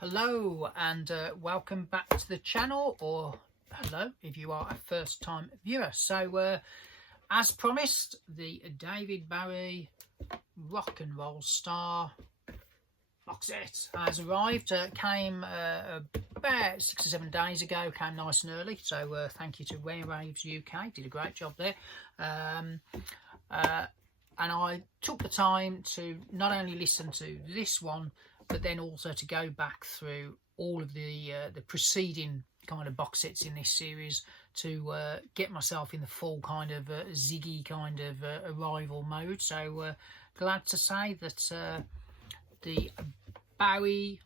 Hello and welcome back to the channel, or hello if you are a first time viewer. So as promised, the David Bowie Rock and Roll Star box set has arrived. Came about 6 or 7 days ago, came nice and early, so thank you to Rarities UK, did a great job there. And I took the time to not only listen to this one, but then also to go back through all of the preceding kind of box sets in this series to get myself in the full kind of Ziggy kind of arrival mode. So glad to say that the Bowie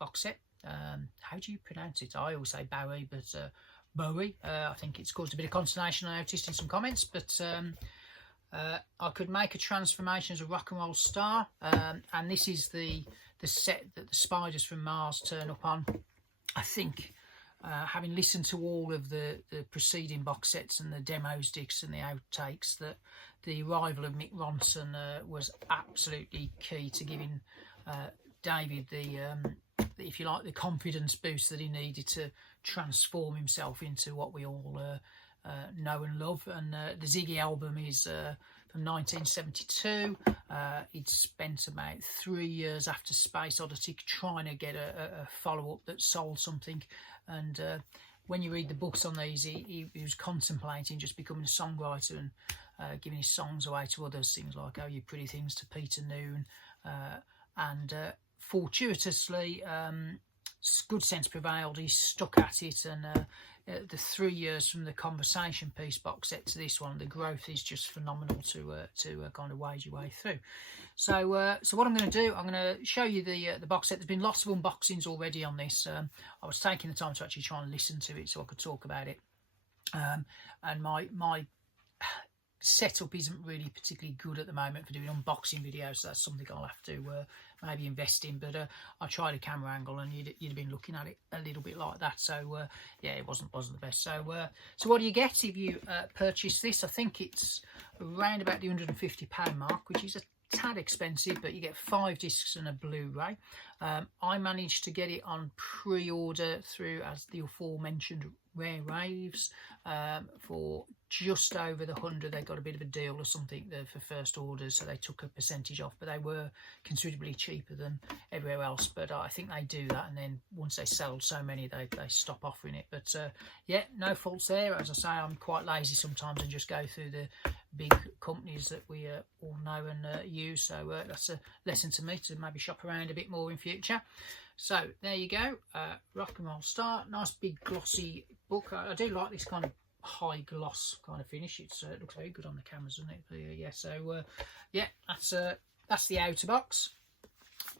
box set, how do you pronounce it? I always say Bowie, but Bowie. I think it's caused a bit of consternation, I noticed in some comments, but I could make a transformation as a rock and roll star, and this is the set that the spiders from Mars turn up on. I think having listened to all of the preceding box sets and the demos discs and the outtakes, that the arrival of Mick Ronson was absolutely key to giving David the if you like, the confidence boost that he needed to transform himself into what we all know and love. And the Ziggy album is from 1972. He'd spent about 3 years after Space Oddity trying to get a follow-up that sold something, and when you read the books on these, he was contemplating just becoming a songwriter and giving his songs away to others, things like Oh You Pretty Things to Peter Noon, and fortuitously good sense prevailed. He stuck at it, and the 3 years from the Conversation Piece box set to this one, the growth is just phenomenal to kind of wade your way through. So what I'm going to do, I'm going to show you the box set. There's been lots of unboxings already on this. I was taking the time to actually try and listen to it so I could talk about it, and my setup isn't really particularly good at the moment for doing unboxing videos, so that's something I'll have to maybe invest in. But I tried a camera angle and you'd have been looking at it a little bit like that, so yeah, it wasn't the best. So what do you get if you purchase this? I think it's around about the £150 mark, which is a tad expensive, but you get 5 discs and a Blu-ray. I managed to get it on pre-order through, as the aforementioned, Rare Raves, for just over the 100. They got a bit of a deal or something for first orders, so they took a percentage off, but they were considerably cheaper than everywhere else. But I think they do that, and then once they sell so many, they stop offering it. But yeah, no faults there. As I say, I'm quite lazy sometimes and just go through the big companies that we all know and use, so that's a lesson to me to maybe shop around a bit more in future. So there you go, Rock and Roll Star, nice big glossy book. I do like this kind of high gloss kind of finish. It looks very good on the cameras, doesn't it? But, yeah, so yeah, that's the outer box.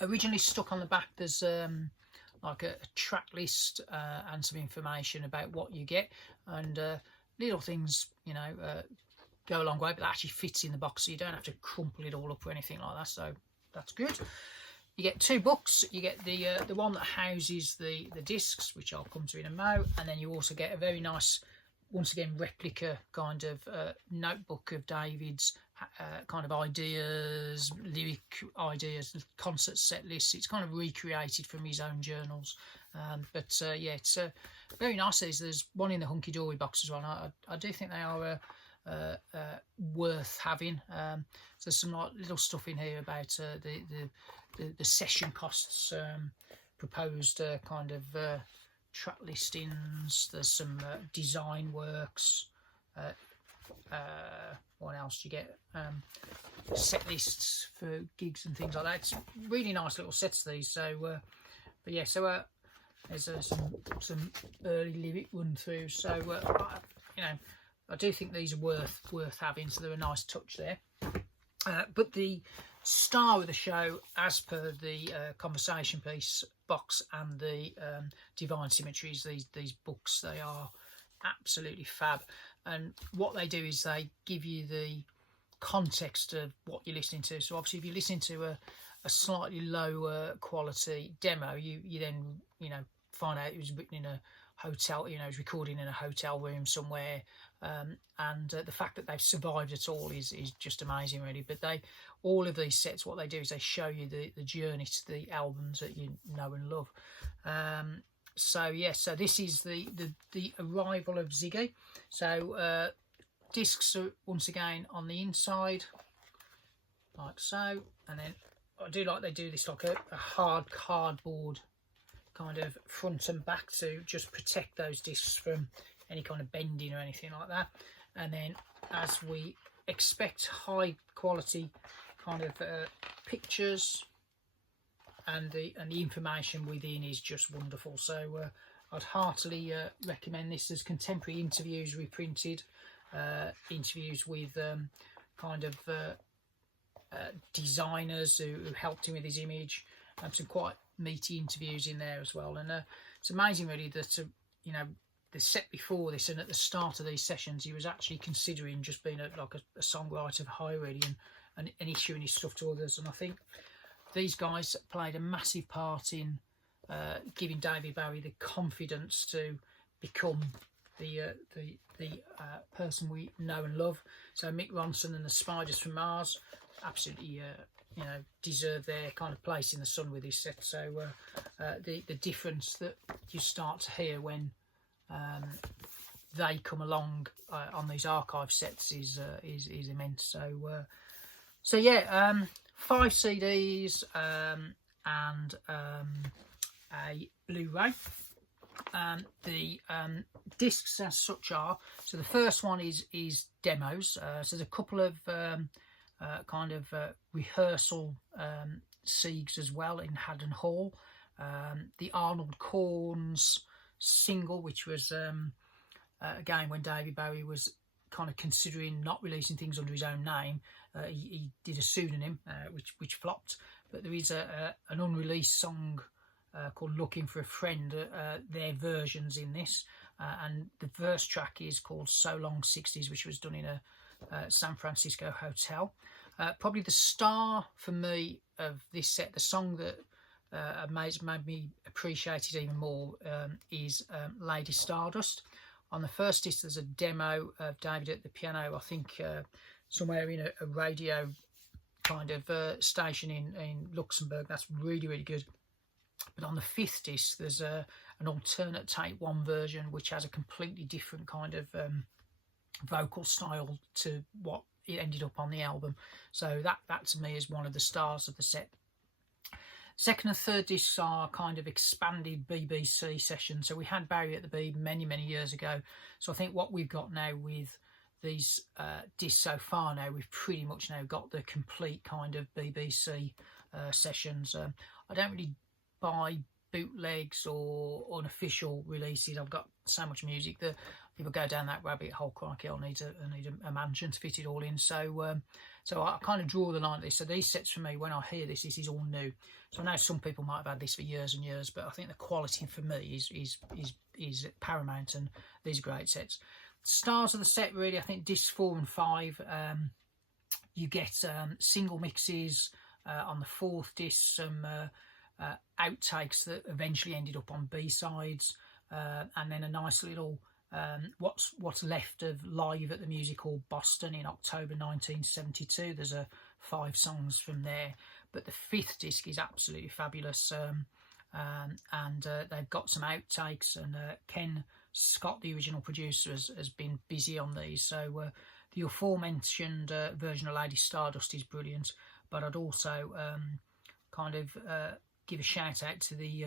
Originally stuck on the back, there's like a track list and some information about what you get, and little things, you know, go a long way, but that actually fits in the box, so you don't have to crumple it all up or anything like that, so that's good. You get 2 books. You get the one that houses the discs, which I'll come to in a mo, and then you also get a very nice, once again, replica kind of notebook of David's kind of ideas, lyric ideas, concert set lists. It's kind of recreated from his own journals, but yeah, it's very nice. There's one in the Hunky Dory box as well. I do think they are worth having. So there's some like little stuff in here about the session costs, proposed kind of track listings. There's some design works. What else do you get? Set lists for gigs and things like that. It's really nice little sets, these. So but yeah, so there's some early lyric run through. So you know, I do think these are worth having, so they're a nice touch there. But the star of the show, as per the Conversation Piece box and the Divine Symmetries, these books, they are absolutely fab. And what they do is they give you the context of what you're listening to. So obviously, if you're listening to a slightly lower quality demo, you then, you know, find out it was written in a hotel, you know, it's recording in a hotel room somewhere, and the fact that they've survived at all is just amazing, really. But all of these sets, what they do is they show you the journey to the albums that you know and love. So yes, so this is the arrival of Ziggy. So discs are once again on the inside, like so, and then I do like they do this like a hard cardboard kind of front and back to just protect those discs from any kind of bending or anything like that. And then, as we expect, high quality kind of pictures, and the information within is just wonderful. So I'd heartily recommend this. There's contemporary interviews reprinted, interviews with kind of designers who helped him with his image, and some quite meaty interviews in there as well. And it's amazing really that you know, the set before this and at the start of these sessions he was actually considering just being a songwriter for hire really, and issuing his stuff to others. And I think these guys played a massive part in giving David Bowie the confidence to become the person we know and love. So Mick Ronson and the Spiders from Mars absolutely you know, deserve their kind of place in the sun with this set. So the difference that you start to hear when they come along on these archive sets is immense. So yeah, 5 CDs and a Blu-ray. The discs as such are, so the first one is demos. So there's a couple of kind of rehearsal Siegs as well in Haddon Hall. The Arnold Corns single, which was again when David Bowie was kind of considering not releasing things under his own name. He did a pseudonym which flopped, but there is an unreleased song called Looking for a Friend, their versions in this, and the first track is called So Long 60s, which was done in a San Francisco hotel. Probably the star for me of this set, the song that made me appreciate it even more, is Lady Stardust. On the first disc there's a demo of David at the piano, I think somewhere in a radio kind of station in Luxembourg. That's really, really good. But on the 5th disc there's an alternate take 1 version which has a completely different kind of vocal style to what it ended up on the album. So that to me is one of the stars of the set. Second and third discs are kind of expanded BBC sessions. So we had Barry at the Beeb many years ago. So I think what we've got now with these discs so far now, we've pretty much now got the complete kind of BBC sessions. I don't really buy bootlegs or unofficial releases. I've got so much music that if I go down that rabbit hole, crikey, I'll need a mansion to fit it all in. So so I kind of draw the line at this. So these sets for me, when I hear this is all new. So I know some people might have had this for years and years, but I think the quality for me is paramount, and these are great sets. Stars of the set really, I think discs 4 and 5. You get single mixes on the 4th disc, some outtakes that eventually ended up on B-sides, and then a nice little what's left of Live at the Music Hall Boston in October 1972. There's 5 songs from there, but the 5th disc is absolutely fabulous, and they've got some outtakes, and Ken Scott, the original producer, has been busy on these. So the aforementioned version of Lady Stardust is brilliant, but I'd also kind of give a shout out to the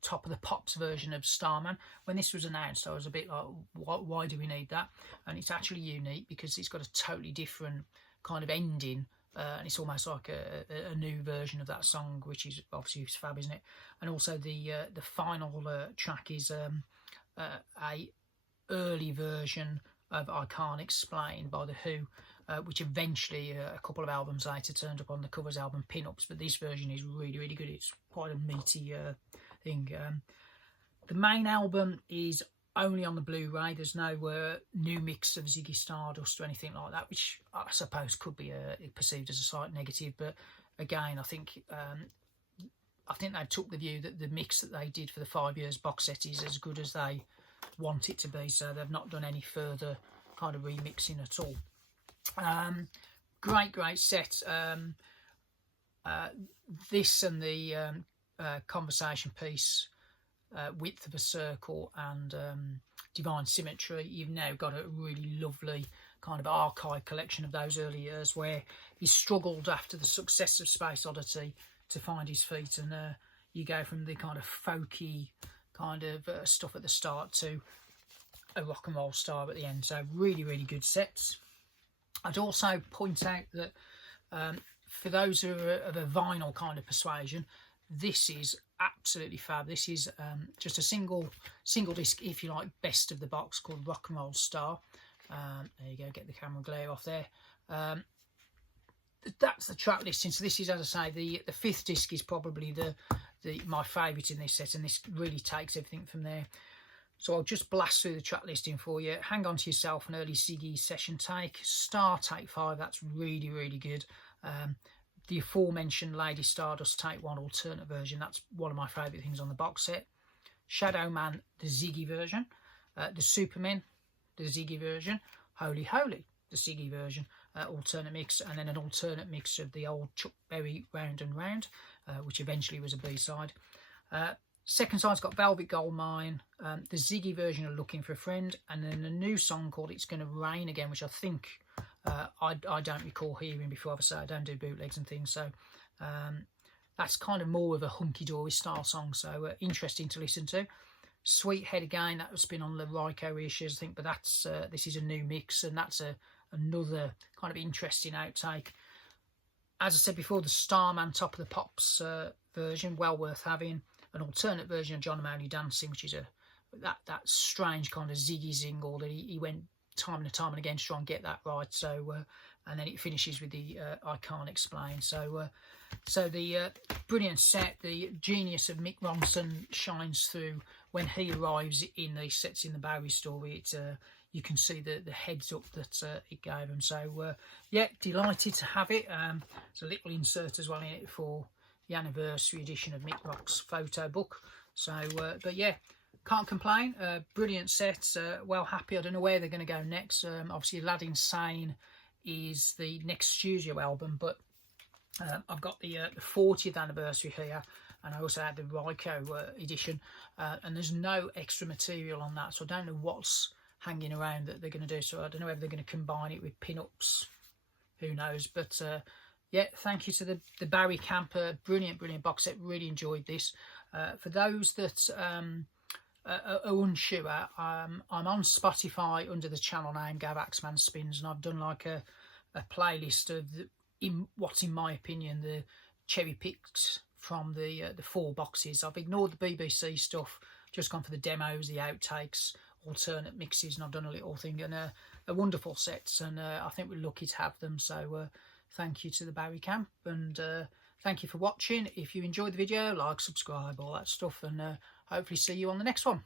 Top of the Pops version of Starman. When this was announced, I was a bit like, why do we need that? And it's actually unique because it's got a totally different kind of ending, and it's almost like a new version of that song, which is obviously fab, isn't it? And also the final track is a early version of I Can't Explain by The Who, which eventually a couple of albums later turned up on the Covers album Pin-Ups, but this version is really, really good. It's quite a meaty thing. The main album is only on the Blu-ray. There's no new mix of Ziggy Stardust or anything like that, which I suppose could be perceived as a slight negative, but again, I think they took the view that the mix that they did for the 5 years box set is as good as they want it to be, so they've not done any further kind of remixing at all. great set. This and the conversation piece, Width of a Circle, and Divine Symmetry, you've now got a really lovely kind of archive collection of those early years where he struggled after the success of Space Oddity to find his feet, and you go from the kind of folky kind of stuff at the start to a rock and roll star at the end. So really good sets. I'd also point out that for those who are of a vinyl kind of persuasion, this is absolutely fab. This is just a single disc, if you like, best of the box, called Rock and Roll Star. There you go, get the camera glare off there. That's the track listing. So this is, as I say, the 5th disc is probably my favourite in this set, and this really takes everything from there. So I'll just blast through the track listing for you. Hang On To Yourself, an early Ziggy session take. Star, take 5, that's really good. The aforementioned Lady Stardust take 1 alternate version, that's one of my favourite things on the box set. Shadow Man, the Ziggy version. The Superman, the Ziggy version. Holy Holy, the Ziggy version, alternate mix, and then an alternate mix of the old Chuck Berry Round and Round, which eventually was a B-side. Second side's got Velvet Goldmine, the Ziggy version of Looking for a Friend, and then a new song called It's Gonna Rain Again, which I think I don't recall hearing before. As I say, I don't do bootlegs and things, so that's kind of more of a hunky-dory style song, so interesting to listen to. Sweet Head Again, that was been on the Ryko reissues, I think, but that's this is a new mix, and that's another kind of interesting outtake. As I said before, the Starman Top of the Pops version, well worth having. An alternate version of John O'Malley Dancing, which is that strange kind of Ziggy zingle that he went time and time and again to try and get that right. So and then it finishes with the I Can't Explain. So the brilliant set, the genius of Mick Ronson shines through when he arrives in these sets in the Bowie story. It's you can see the heads up that it gave him. So yeah, delighted to have it. There's a little insert as well in it for the anniversary edition of Mick Rock's photo book. So but yeah, can't complain. Brilliant set. Well happy. I don't know where they're going to go next. Obviously Lad Insane is the next studio album, but I've got the 40th anniversary here, and I also had the Ryko edition, and there's no extra material on that, so I don't know what's hanging around that they're going to do. So I don't know whether they're going to combine it with pin-ups, who knows. But yeah, thank you to the Bowie Camper. Brilliant box set. Really enjoyed this. For those that are unsure, I'm on Spotify under the channel name Gav Axman Spins, and I've done like a playlist of what's in my opinion the cherry picks from the 4 boxes. I've ignored the BBC stuff, just gone for the demos, the outtakes, alternate mixes, and I've done a little thing, and a wonderful sets, and I think we're lucky to have them. So thank you to the Bowie Camp, and thank you for watching. If you enjoyed the video, like, subscribe, all that stuff, and hopefully see you on the next one.